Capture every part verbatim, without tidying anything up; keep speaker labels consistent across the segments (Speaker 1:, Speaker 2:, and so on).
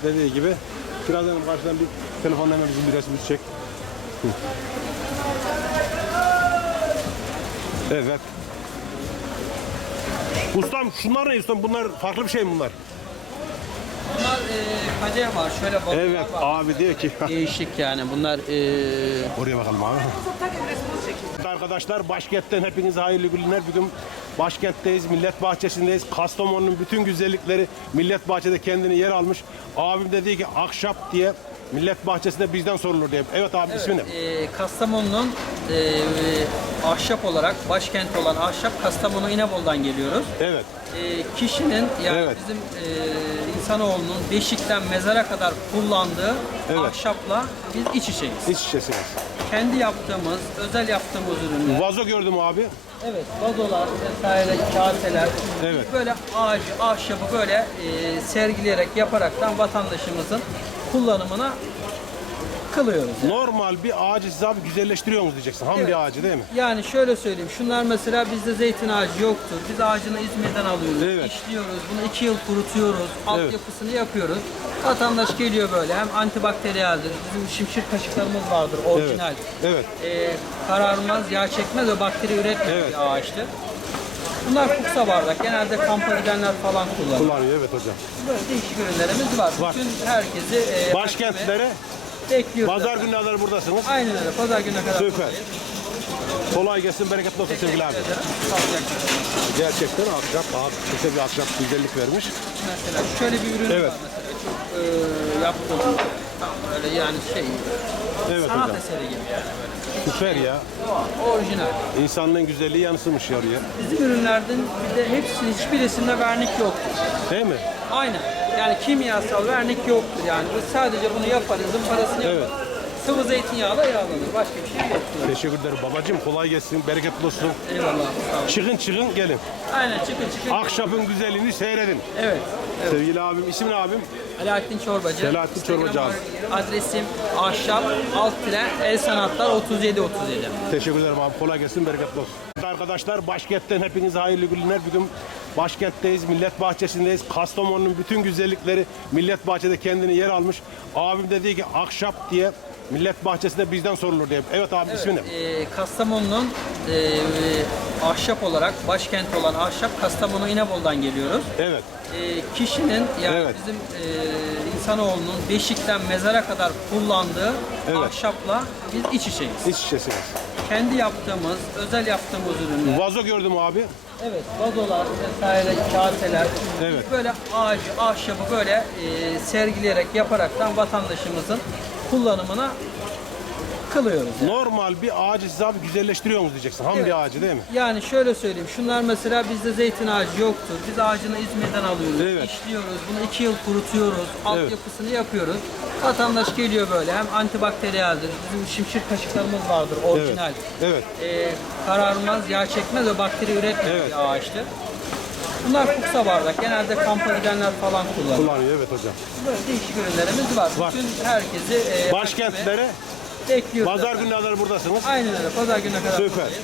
Speaker 1: dediği gibi. Birazdan karşıdan bir telefonla hemen bizim bir resmimizi çek. Hı. Evet. Ustam şunlar ne ustam? Bunlar farklı bir şey mi bunlar?
Speaker 2: Bunlar e, kadeh var, şöyle balıklar
Speaker 1: Evet
Speaker 2: var.
Speaker 1: abi diyor ki.
Speaker 2: Değişik yani bunlar. E...
Speaker 1: Oraya bakalım abi. Arkadaşlar başkentten hepinize hayırlı günler. Bugün başkentteyiz, Millet Bahçesi'ndeyiz. Kastamonu'nun bütün güzellikleri Millet Bahçe'de kendini yer almış. Abim dedi ki ahşap diye Millet Bahçesi'nde bizden sorulur diye. Evet abi
Speaker 2: Evet,
Speaker 1: ismi ne?
Speaker 2: e, Kastamonu'nun e, ahşap olarak başkent olan ahşap Kastamonu İnebolu'dan geliyoruz.
Speaker 1: Evet.
Speaker 2: E, kişinin yani
Speaker 1: Evet.
Speaker 2: bizim e, insanoğlunun beşikten mezara kadar kullandığı
Speaker 1: Evet.
Speaker 2: ahşapla biz iç içeyiz.
Speaker 1: İç şişesiniz.
Speaker 2: Kendi yaptığımız, özel yaptığımız ürünler.
Speaker 1: Vazo gördüm abi.
Speaker 2: Evet, vazolar vesaire, kaseler.
Speaker 1: Evet.
Speaker 2: Biz böyle ağacı, ahşabı böyle e, sergileyerek, yaparaktan vatandaşımızın kullanımına kılıyoruz. Yani.
Speaker 1: Normal bir ağacı siz abi güzelleştiriyor musunuz diyeceksin. Ham
Speaker 2: Evet.
Speaker 1: bir ağacı değil mi?
Speaker 2: Yani şöyle söyleyeyim, şunlar mesela bizde zeytin ağacı yoktur. Biz ağacını İzmir'den alıyoruz,
Speaker 1: Evet.
Speaker 2: işliyoruz, bunu iki yıl kurutuyoruz, altyapısını yapıyoruz. Vatandaş geliyor böyle, hem antibakteriyeldir, bizim şimşir kaşıklarımız vardır, orijinal.
Speaker 1: Evet.
Speaker 2: Ee, kararmaz, yağ çekmez ve bakteri üretmeyen
Speaker 1: Evet.
Speaker 2: bir ağaçtır. Bunlar kuksa bardak, genelde kampa gidenler falan kullanıyor.
Speaker 1: Kullanıyor evet hocam.
Speaker 2: Böyle değişik ürünlerimiz var.
Speaker 1: Var.
Speaker 2: Bütün herkesi e,
Speaker 1: Başkentlere
Speaker 2: bekliyoruz.
Speaker 1: pazar günü kadar buradasınız.
Speaker 2: Aynen öyle, pazar gününe kadar.
Speaker 1: Süper.
Speaker 2: buradayız.
Speaker 1: Kolay gelsin, bereketli olsun sevgili abi.
Speaker 2: Teşekkür ederim. Sağlıcakla.
Speaker 1: Gerçekten ahşap, abi güzel bir ahşap güzellik vermiş.
Speaker 2: Mesela şöyle bir ürün
Speaker 1: Evet.
Speaker 2: var mesela, çok e, yaptığım tam böyle yani şey,
Speaker 1: Evet
Speaker 2: sanat
Speaker 1: hocam.
Speaker 2: eseri gibi yani böyle.
Speaker 1: Süper ya.
Speaker 2: Orijinal.
Speaker 1: İnsanlığın güzelliği yansımış yarıya.
Speaker 2: Bizim ürünlerden bir de hepsinin hiçbirisinde vernik yoktur.
Speaker 1: Değil mi?
Speaker 2: Aynen. Yani kimyasal vernik yoktur yani. Biz sadece bunu yaparız, zımparasını yaparız.
Speaker 1: Evet.
Speaker 2: Sıvı zeytinyağıyla yağlanır. Başka bir şey yoktur.
Speaker 1: Teşekkür ederim babacığım. Kolay gelsin, bereketli olsun.
Speaker 2: Eyvallah. Sağ olun.
Speaker 1: Çıkın çıkın gelin.
Speaker 2: Aynen, çıkın çıkın.
Speaker 1: Ahşapın güzelliğini seyredin.
Speaker 2: Evet. Evet.
Speaker 1: Sevgili abim, isim ne abim?
Speaker 2: Alaaddin Çorbacı.
Speaker 1: Selahattin Çorbacı
Speaker 2: Instagram
Speaker 1: abi.
Speaker 2: adresim ahşap alt tire el sanatlar otuz yedi otuz yedi.
Speaker 1: Teşekkür ederim abi. Kolay gelsin, bereketli olsun. Arkadaşlar başkentten hepinize hayırlı günler. Bugün başkentteyiz, Millet Bahçesi'ndeyiz. Kastamonu'nun bütün güzellikleri Millet Bahçe'de kendini yer almış. Abim dedi ki ahşap diye Millet Bahçesi'nde bizden sorulur diye. Evet abi ismi ne?
Speaker 2: Ee, Kastamonu'nun e, ahşap olarak başkent olan ahşap Kastamonu İnebolu'dan geliyoruz.
Speaker 1: Evet.
Speaker 2: E, kişinin yani
Speaker 1: Evet.
Speaker 2: bizim e, insanoğlunun beşikten mezara kadar kullandığı
Speaker 1: Evet.
Speaker 2: ahşapla biz iç içeyiz.
Speaker 1: İç şişesiniz.
Speaker 2: Kendi yaptığımız, özel yaptığımız ürünler.
Speaker 1: Vazo gördüm abi.
Speaker 2: Evet, vazolar vesaire, kaseler.
Speaker 1: Evet.
Speaker 2: Biz böyle ağacı, ahşabı böyle e, sergileyerek, yaparaktan vatandaşımızın kullanımına kılıyoruz. Yani.
Speaker 1: Normal bir ağacı siz abi güzelleştiriyor musunuz diyeceksin. Ham
Speaker 2: Evet.
Speaker 1: bir ağacı değil mi?
Speaker 2: Yani şöyle söyleyeyim, şunlar mesela bizde zeytin ağacı yoktur. Biz ağacını İzmir'den alıyoruz,
Speaker 1: Evet.
Speaker 2: işliyoruz, bunu iki yıl kurutuyoruz, altyapısını yapıyoruz. Vatandaş geliyor böyle, hem antibakteriyeldir, bizim şimşir kaşıklarımız vardır, orijinal.
Speaker 1: Evet.
Speaker 2: E, kararmaz, yağ çekmez ve bakteri üretmeyen
Speaker 1: Evet.
Speaker 2: bir ağaçtır. Bunlar kuksa bardak, genelde kampa gidenler falan kullanıyor.
Speaker 1: Kullanıyor evet hocam.
Speaker 2: Böyle değişik ürünlerimiz var.
Speaker 1: Var.
Speaker 2: Bütün herkesi e,
Speaker 1: Başkentlere
Speaker 2: bekliyoruz.
Speaker 1: pazar günü kadar buradasınız.
Speaker 2: Aynen öyle, pazar gününe kadar.
Speaker 1: Süper.
Speaker 2: buradayız.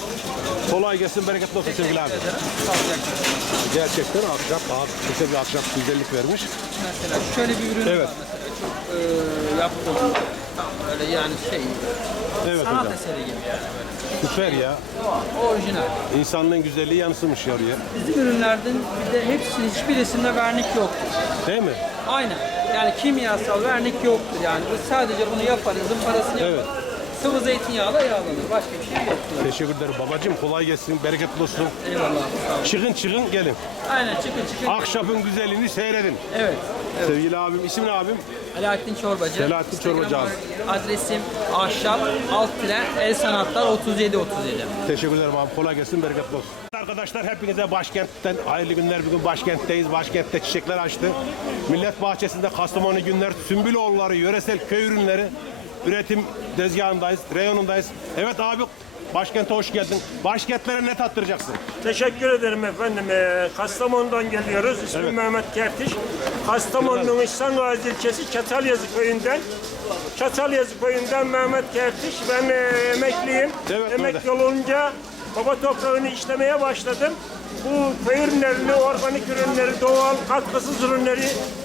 Speaker 1: Kolay gelsin, bereketli olsun sevgili abi.
Speaker 2: Teşekkür ederim. Sağlıcakla.
Speaker 1: Gerçekten ahşap, abi güzel bir ahşap güzellik vermiş.
Speaker 2: Mesela şöyle bir ürün
Speaker 1: Evet.
Speaker 2: var mesela, çok e, yaptığım tam böyle yani şey,
Speaker 1: Evet
Speaker 2: sanat
Speaker 1: hocam.
Speaker 2: eseri gibi yani böyle.
Speaker 1: Süper ya.
Speaker 2: Orijinal.
Speaker 1: İnsanlığın güzelliği yansımış yarıya.
Speaker 2: Bizim ürünlerden bir de hepsinin hiçbirisinde vernik yoktur.
Speaker 1: Değil mi?
Speaker 2: Aynen. Yani kimyasal vernik yoktur yani. Biz sadece bunu yaparız, zımparasını
Speaker 1: Evet.
Speaker 2: yaparız. Sıvı zeytinyağıyla yağlanır. Başka bir şey yoktur.
Speaker 1: Teşekkür ederim babacığım. Kolay gelsin, bereketli olsun.
Speaker 2: Eyvallah. Sağ olun.
Speaker 1: Çıkın çıkın gelin.
Speaker 2: Aynen, çıkın çıkın.
Speaker 1: Ahşapın güzelliğini seyredin.
Speaker 2: Evet.
Speaker 1: Sevgili abim, isim ne abim?
Speaker 2: Alaaddin Çorbacı.
Speaker 1: Selahattin Çorbacı abi.
Speaker 2: Instagram adresim ahşap alt tire el sanatlar otuz yedi otuz yedi.
Speaker 1: Teşekkür ederim abi. Kolay gelsin, bereketli olsun. Arkadaşlar hepinize başkentten hayırlı günler. Bugün başkentteyiz. Başkentte çiçekler açtı. Millet Bahçesi'nde Kastamonu günler, Sümbüloğulları, yöresel köy ürünleri üretim tezgahındayız, reyonundayız. Evet abi, başkente hoş geldin. Başkentlere ne tattıracaksın?
Speaker 3: Teşekkür ederim efendim. Ee, Kastamonu'dan geliyoruz. İsmim
Speaker 1: Evet.
Speaker 3: Mehmet Kertiş. Kastamonu'nun İhsan Gazi ilçesi Çatalyazı köyünden. Çatalyazı köyünden Mehmet Kertiş. Ben e, emekliyim.
Speaker 1: Evet,
Speaker 3: Emekli
Speaker 1: öyle.
Speaker 3: olunca baba toprağını işlemeye başladım. Bu köy ürünlerini, organik ürünleri, doğal, katkısız ürünleri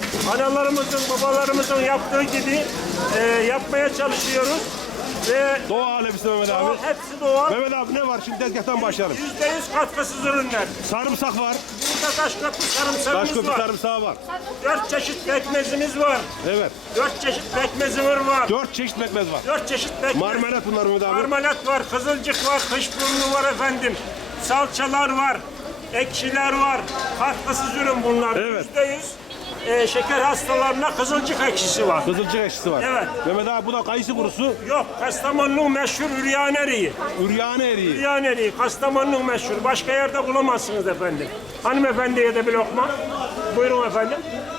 Speaker 3: analarımızın, babalarımızın yaptığı gibi e, yapmaya çalışıyoruz. Ve
Speaker 1: Doğa alemisi Mehmet abi.
Speaker 3: doğal, hepsi doğal.
Speaker 1: Mehmet abi ne var? Şimdi tezgahtan başlayalım.
Speaker 3: yüzde yüz katkısız ürünler.
Speaker 1: Sarımsak var.
Speaker 3: Burada taş köprü sarımsağımız
Speaker 1: Taşköprü
Speaker 3: var.
Speaker 1: sarımsağı var.
Speaker 3: Dört çeşit pekmezimiz var.
Speaker 1: Evet.
Speaker 3: Dört çeşit pekmezimiz var.
Speaker 1: Dört çeşit pekmez var.
Speaker 3: Dört çeşit pekmez.
Speaker 1: Marmelat bunlar Mehmet abi.
Speaker 3: Marmelat var, kızılcık var, kışburnu var efendim. Salçalar var, ekşiler var. Katkısız ürün bunlar.
Speaker 1: Evet.
Speaker 3: Yüzde yüz e, şeker hastalarına kızılcık ekşisi var.
Speaker 1: Kızılcık ekşisi var.
Speaker 3: Evet.
Speaker 1: Mehmet abi bu da kayısı kurusu.
Speaker 3: Yok, Kastamonu'nun meşhur üryan eriği.
Speaker 1: Üryane eriği.
Speaker 3: Üryan eriği, Kastamonu'nun meşhur. Başka yerde bulamazsınız efendim. Hanımefendiye de bir lokma. Buyurun efendim.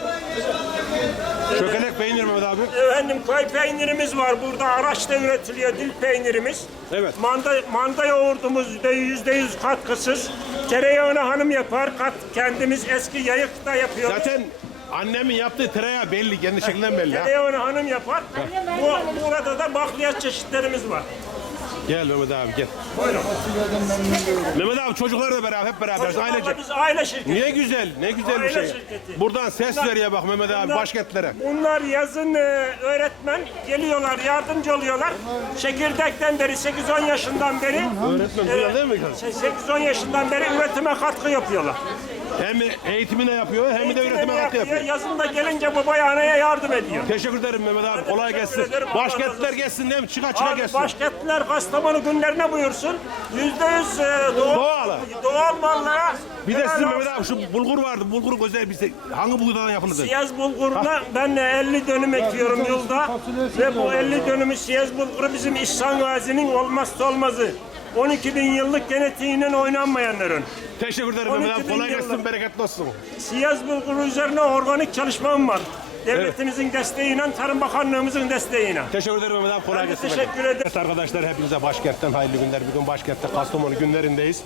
Speaker 1: Çökelek peynir Mehmet abi.
Speaker 3: Efendim koy peynirimiz var. Burada Araç'ta üretiliyor dil peynirimiz.
Speaker 1: Evet.
Speaker 3: Manda, manda yoğurdumuz yüzde yüz katkısız. Tereyağını hanım yapar. Kat, kendimiz eski yayıkta yapıyoruz.
Speaker 1: Zaten annemin yaptığı tereyağı belli. Kendi şeklinden belli ha.
Speaker 3: Tereyağını hanım yapar. Bu, burada da bakliyat çeşitlerimiz var.
Speaker 1: Gel Mehmet abi gel. Mehmet abi çocuklarla beraber hep beraber
Speaker 3: Çocuklarla
Speaker 1: ailece.
Speaker 3: biz aile şirketi.
Speaker 1: Ne güzel, ne güzel bir
Speaker 3: Aile
Speaker 1: şey.
Speaker 3: şirketi.
Speaker 1: Buradan ses veriyor bak Mehmet abi
Speaker 3: Bunlar-
Speaker 1: başkentlere.
Speaker 3: Bunlar yazın e, öğretmen geliyorlar, yardımcı oluyorlar. Çekirdekten beri sekiz on yaşından beri
Speaker 1: Öğretmen duyuyor değil mi?
Speaker 3: sekiz on yaşından beri üretime katkı yapıyorlar.
Speaker 1: Hem eğitimine yapıyor hem de
Speaker 3: Eğitimini
Speaker 1: üretime katkı yapıyor.
Speaker 3: Yazın da gelince babaya anaya yardım ediyor.
Speaker 1: Teşekkür ederim Mehmet abi. Kolay
Speaker 3: teşekkür
Speaker 1: gelsin.
Speaker 3: ederim. Allah razı
Speaker 1: Başkentler
Speaker 3: olsun.
Speaker 1: gelsin değil mi? Çıka çıka
Speaker 3: Abi
Speaker 1: gelsin.
Speaker 3: başkentler Kastamonu günlerine buyursun. Yüzde yüz e, doğal,
Speaker 1: Doğal.
Speaker 3: doğal mallara.
Speaker 1: Bir de
Speaker 3: helal
Speaker 1: sizin
Speaker 3: olsun.
Speaker 1: Mehmet abi şu bulgur vardı. Bulgur özel bir şey. Hangi bulgurdan yapıldı?
Speaker 3: Siyaz bulguruna ben de elli dönüm ekiyorum yılda. Ve bu elli dönümü siyaz bulguru bizim İhsan Gazi'nin olmazsa olmazı. on iki bin yıllık genetiğiyle oynanmayan ürün.
Speaker 1: Teşekkür ederim Mehmet abi.
Speaker 3: on iki bin
Speaker 1: Kolay gelsin,
Speaker 3: yıllık.
Speaker 1: bereketli olsun.
Speaker 3: Siyaz bulguru üzerine organik çalışmam var. Devletimizin desteğiyle, Tarım Bakanlığımızın desteğiyle.
Speaker 1: Teşekkür ederim Mehmet abi. Kolay
Speaker 3: Ben de
Speaker 1: gelsin.
Speaker 3: teşekkür ederim.
Speaker 1: Evet arkadaşlar hepinize başkentten hayırlı günler. Bugün başkentte Kastamonu günlerindeyiz.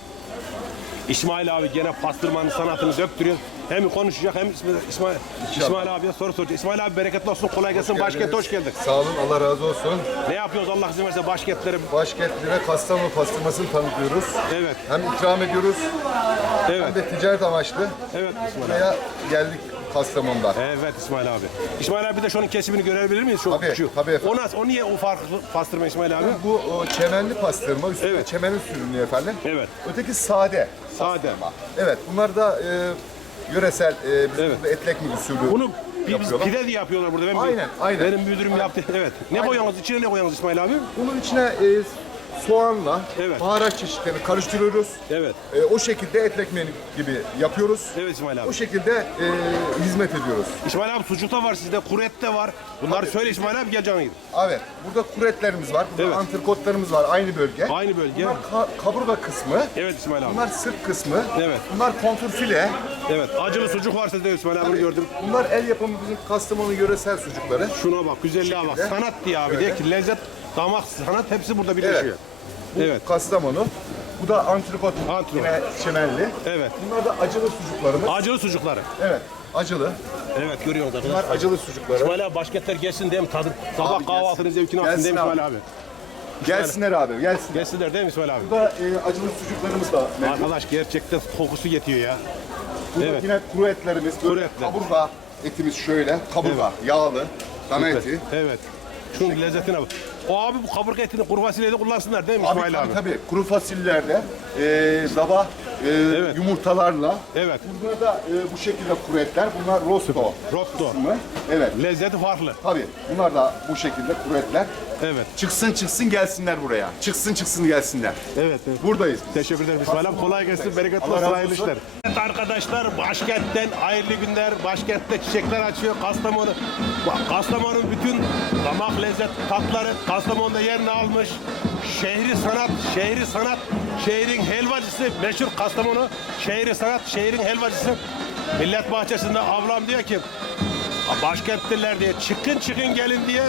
Speaker 1: İsmail abi gene pastırmanın sanatını döktürüyor. Hem konuşacak hem İsmail, İsmail, İsmail abiye soru soracak. İsmail abi bereketli olsun, kolay gelsin. Başkente hoş geldin.
Speaker 4: Sağ olun, Allah razı olsun.
Speaker 1: Ne yapıyoruz Allah izin verirse başkentlere?
Speaker 4: Başkentlere Kastamonu pastırmasını tanıtıyoruz.
Speaker 1: Evet,
Speaker 4: Hem ikram ediyoruz
Speaker 1: evet,
Speaker 4: hem de ticaret amaçlı.
Speaker 1: evet İsmail abi.
Speaker 4: Buraya geldik Kastamonu'dan.
Speaker 1: Evet İsmail abi. İsmail abi bir de şunun kesimini görebilir miyiz? Şu,
Speaker 4: Tabii,
Speaker 1: şu.
Speaker 4: tabii efendim.
Speaker 1: O, nasıl, o niye o farklı pastırma İsmail abi?
Speaker 4: Bu o, çemenli pastırma, üstünde
Speaker 1: Evet.
Speaker 4: çemenin sürünüyor efendim.
Speaker 1: Evet.
Speaker 4: Öteki sade.
Speaker 1: Sade.
Speaker 4: Evet, bunlar da e, yöresel, e, bizim
Speaker 1: Evet.
Speaker 4: burada etlek gibi usulü
Speaker 1: Bunu biz
Speaker 4: yapıyorlar.
Speaker 1: pide diye yapıyorlar burada. Ben
Speaker 4: Aynen, aynen.
Speaker 1: Benim müdürüm yaptı. Evet. Ne koyuyorsunuz? İçine ne koyuyorsunuz İsmail abi?
Speaker 4: Bunun içine e, soğanla
Speaker 1: Evet.
Speaker 4: baharat çeşitlerini karıştırıyoruz.
Speaker 1: Evet.
Speaker 4: E, o şekilde et ekmeği gibi yapıyoruz.
Speaker 1: Evet İsmail abi.
Speaker 4: O şekilde e, hizmet ediyoruz.
Speaker 1: İsmail abi sucuk da var sizde, kuru et de var. Bunları söyle İsmail abi gel canına gidin.
Speaker 4: Evet, burada kuretlerimiz var, burada
Speaker 1: Evet.
Speaker 4: antrikotlarımız var, aynı bölge.
Speaker 1: Aynı bölge.
Speaker 4: Bunlar ka- kaburga kısmı,
Speaker 1: Evet İsmail abi.
Speaker 4: bunlar sırt kısmı,
Speaker 1: Evet.
Speaker 4: bunlar kontrfile,
Speaker 1: Evet. Acılı sucuk var sizde İsmail abi gördüm.
Speaker 4: bunlar el yapımı bizim Kastamonu yöresel sucukları.
Speaker 1: Şuna bak, güzelliğe bak.
Speaker 4: şekilde.
Speaker 1: Sanat diye abi.
Speaker 4: Şöyle.
Speaker 1: Diye ki lezzet, damak, sanat hepsi burada birleşiyor.
Speaker 4: Bu
Speaker 1: Evet.
Speaker 4: Kastamonu, bu da antrikot,
Speaker 1: Antrikot.
Speaker 4: yine çemenli.
Speaker 1: Evet.
Speaker 4: Bunlar da acılı sucuklarımız.
Speaker 1: Acılı sucukları.
Speaker 4: Evet, acılı.
Speaker 1: Evet görüyoruz arkadaşlar.
Speaker 4: Bunlar acılı sucukları.
Speaker 1: İsmail abi başkentler gelsin değil mi? Tadı, sabah
Speaker 4: Abi
Speaker 1: kahvaltının
Speaker 4: gelsin.
Speaker 1: zevkini alsın değil mi
Speaker 4: Gelsin
Speaker 1: İsmail
Speaker 4: abi.
Speaker 1: abi?
Speaker 4: Gelsinler abi, gelsinler.
Speaker 1: Gelsinler değil mi İsmail abi?
Speaker 4: Burada e, acılı sucuklarımız da mevcut.
Speaker 1: Arkadaş gerçekten kokusu yetiyor ya.
Speaker 4: Burada
Speaker 1: Evet.
Speaker 4: yine kuru etlerimiz, böyle
Speaker 1: Kuru etler.
Speaker 4: kaburga etimiz şöyle, kaburga, yağlı, dana eti.
Speaker 1: Evet. Şunun lezzetine bak. O abi bu kaburga etini kuru fasulyeyle kullansınlar değil mi
Speaker 4: Abi,
Speaker 1: İsmail abi?
Speaker 4: tabii, tabii kuru fasulyelerde e, sabah e,
Speaker 1: Evet.
Speaker 4: yumurtalarla.
Speaker 1: Evet.
Speaker 4: Burada da e, bu şekilde kuru etler. Bunlar rosto.
Speaker 1: Rosto.
Speaker 4: kısmı. Evet.
Speaker 1: Lezzeti farklı.
Speaker 4: Tabii. Bunlar da bu şekilde kuru etler.
Speaker 1: Evet.
Speaker 4: Çıksın çıksın gelsinler buraya. Çıksın çıksın gelsinler.
Speaker 1: Evet. evet.
Speaker 4: Buradayız. biz.
Speaker 1: Teşekkür ederim İsmail abi. Kolay gelsin. Bereketli
Speaker 4: Allah
Speaker 1: olsun.
Speaker 4: razı
Speaker 1: Hayırlı
Speaker 4: olsun.
Speaker 1: işler. Evet arkadaşlar başkentten hayırlı günler. Başkentte çiçekler açıyor. Kastamonu. Kastamonu bütün damak lezzet tatları Kastamonu'da yerini almış. Şehri sanat, şehri sanat, şehrin helvacısı meşhur Kastamonu. Şehri sanat, şehrin helvacısı. Millet Bahçesi'nde ablam diyor ki başkentliler diye çıkın çıkın gelin diye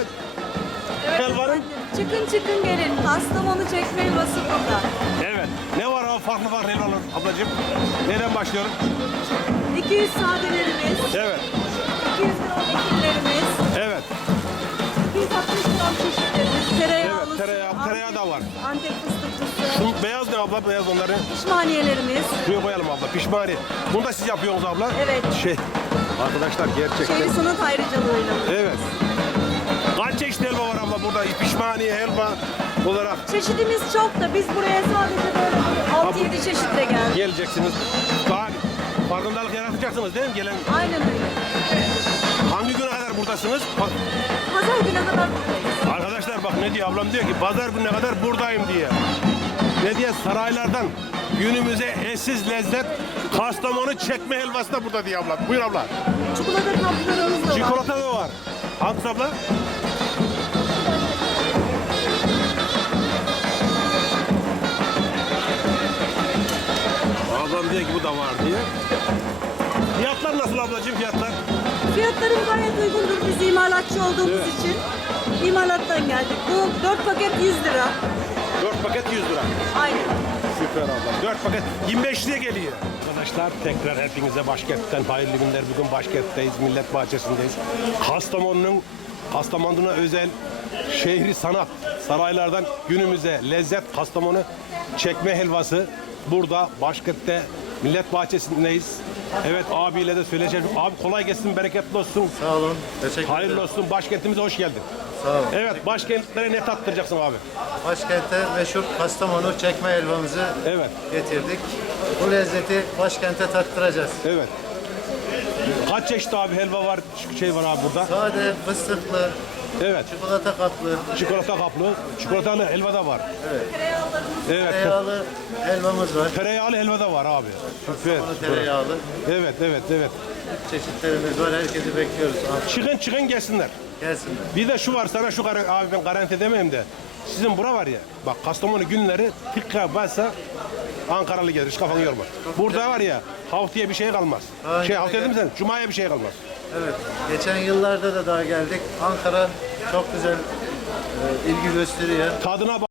Speaker 1: helvanın.
Speaker 5: Çıkın çıkın gelin. Kastamonu çekme helvası burada.
Speaker 1: Evet. Ne var o farklı farklı helvalar ablacığım? Nereden başlıyorum?
Speaker 5: iki yüz sadelerimiz,
Speaker 1: Evet.
Speaker 5: iki yüz gram ekillerimiz,
Speaker 1: Evet.
Speaker 5: iki yüz altmış gram çeşitlerimiz, tereyağlısı,
Speaker 1: Evet, tereyağı- tereyağı da var.
Speaker 5: Antep fıstıklısı,
Speaker 1: Şu beyaz ne abla? Beyaz onları.
Speaker 5: pişmaniyelerimiz.
Speaker 1: Şuraya koyalım abla. Pişmani. Bunu da siz yapıyorsunuz abla.
Speaker 5: Evet.
Speaker 1: Şey, Arkadaşlar gerçekten.
Speaker 5: Şehri sanat ayrıcalığıyla.
Speaker 1: Evet. Kaç çeşit helva var abla burada? Pişmaniye helva olarak
Speaker 5: Çeşidimiz çok da biz buraya sadece böyle altı yedi çeşitle geldik.
Speaker 1: geleceksiniz. Daha farkındalık yaratacaksınız değil mi? Gelen
Speaker 5: Aynen öyle.
Speaker 1: hangi güne kadar buradasınız? Pa-
Speaker 5: Pazar güne kadar buradayız.
Speaker 1: Arkadaşlar bak ne diyor ablam diyor ki pazar gününe kadar buradayım diye. Ne diye saraylardan günümüze eşsiz lezzet Kastamonu çekme helvası da burada diyor abla. Buyur abla.
Speaker 5: Çikolata kaplarımız da var.
Speaker 1: Çikolata da var. Hangisi abla? Ablam diyor ki bu da var diye. Fiyatlar nasıl ablacığım fiyatlar?
Speaker 5: Fiyatlarım gayet uygundur biz imalatçı olduğumuz
Speaker 1: Evet.
Speaker 5: için. İmalattan geldik. Bu dört paket yüz lira.
Speaker 1: dört paket yüz lira.
Speaker 5: Aynen.
Speaker 1: Süper abla. dört paket yirmi beş liraya geliyor. Arkadaşlar tekrar hepinize başkentten hayırlı günler. Bugün başkentteyiz, Millet Bahçesi'ndeyiz. Kastamonu'nun Kastamonu'na özel şehri sanat saraylardan günümüze lezzet Kastamonu çekme helvası burada başkentte Millet Bahçesi'ndeyiz. Evet abiyle de söyleyeceğim. Abi kolay gelsin, bereketli olsun.
Speaker 6: Sağ olun. Teşekkür
Speaker 1: Hayırlı
Speaker 6: ederim.
Speaker 1: olsun. Başkentimize hoş geldin.
Speaker 6: Sağ olun.
Speaker 1: Evet başkentlere ne tattıracaksın abi?
Speaker 6: Başkente meşhur Kastamonu çekme helvamızı
Speaker 1: Evet.
Speaker 6: getirdik. Bu lezzeti başkente tattıracağız.
Speaker 1: Evet. Kaç çeşit abi helva var, şey var abi burada?
Speaker 6: Sade, fıstıklı,
Speaker 1: Evet.
Speaker 6: çikolata kaplı,
Speaker 1: Çikolata kaplı, çikolatalı helva da var. Evet. Evet.
Speaker 6: tereyağlı helvamız var.
Speaker 1: Tereyağlı helva da var abi. Süper.
Speaker 6: Bunu tereyağlı.
Speaker 1: Evet, evet, evet.
Speaker 6: Çeşitlerimiz var. Herkesi bekliyoruz. Al,
Speaker 1: Çıkın çıkın gelsinler.
Speaker 6: gelsinler.
Speaker 1: Bir de şu var sana şu gar- abi ben garanti edemeyim de. Sizin bura var ya, bak Kastamonu günleri tıkka varsa Ankaralı gelir, hiç kafanı yorma. Burada var ya, haftaya bir şey kalmaz.
Speaker 6: Aynen
Speaker 1: Şey haftaya
Speaker 6: öyle.
Speaker 1: değil mi sen? Cuma'ya bir şey kalmaz.
Speaker 6: Evet. Geçen yıllarda da daha geldik. Ankara çok güzel e, ilgi gösteriyor.
Speaker 1: Tadına bak.